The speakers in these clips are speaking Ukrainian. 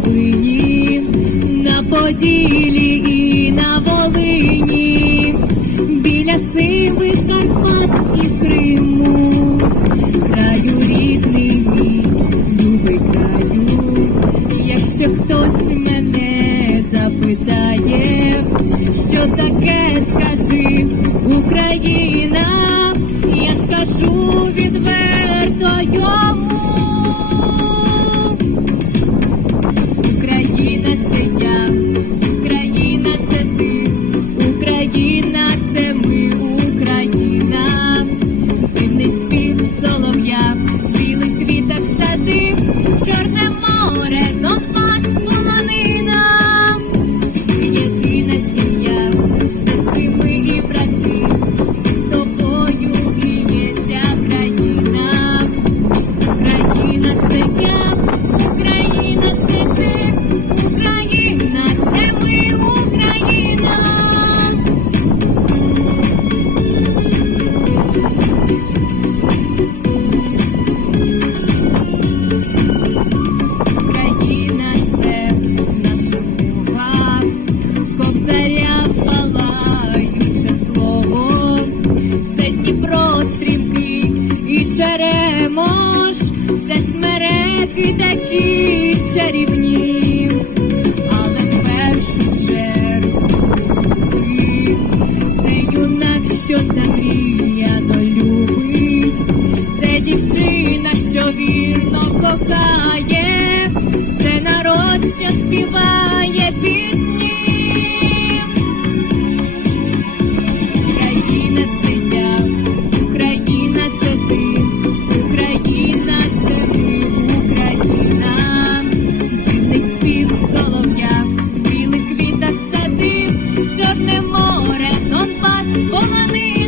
Буковині, на Поділі і на Волині, біля сивих Карпат і Криму, краю рідний мій, любий краю, якщо хтось мене запитає, що таке скажи Україна, я скажу відверто йому. Мож ж засмереки такі чарівні, але в першу чергу це юнак, що замріяно любить, це дівчина, що вірно кохає, це народ, що співає пісні. Чорне море, Донбас, полонив.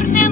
carne